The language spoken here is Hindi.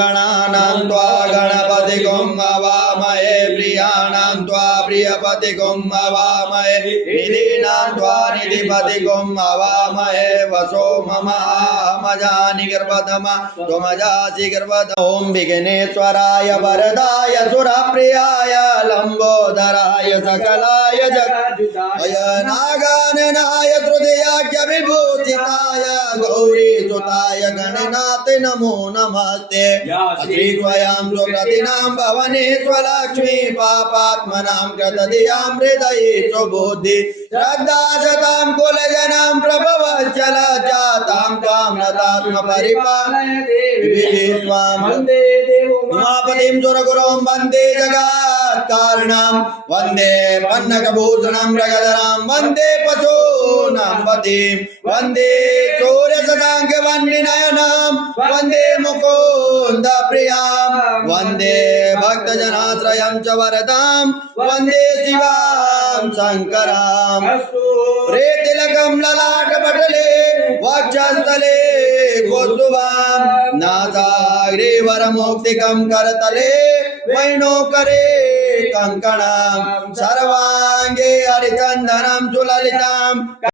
गणानां त्वा गणपतिगुं अवामहे प्रियाणां त्वा प्रियपतिगुं अवामहे निधीनां त्वा निधिपतिगुं अवामहे वसो मम अहमजानि गर्भधम त्वमजासि गर्भध ॐ विघ्नेश्वराय वरदाय सुरप्रियाय लंबोदराय सकलाय जगदुताय नागाननाय तृतीयाख्य विभूतिताय गौरी सुताय गणनाथ नमो नमस्ते श्रीद्वयां सुकृतिनां भवनेश्वरलक्ष्मी पापात्मनां कृतधियां हृदये सुबुद्धि श्रद्धा शतां कुलजनां प्रभवच्चल जातां त्वां नतात्म परिपालयते विधि त्वां वन्दे उमापतिं सुरगुरुं वन्दे जगत्कारणं वन्दे पन्नगभूषणं मृगधरं वन्दे पशूनां पतिं वन्दे सूर्यशताङ्कवह्निनयनं वन्दे मुकुन्द प्रियां वन्दे भक्तजनाश्रयं च वरदां वन्दे शिवां शङ्करां प्रेतिलकं ललाटपटले वक्षस्थले कौस्तुभं नासाग्रे वरमौक्तिकं करतले वैणोकरे कंकणं सर्वांगे हरिचन्दनं सुललितं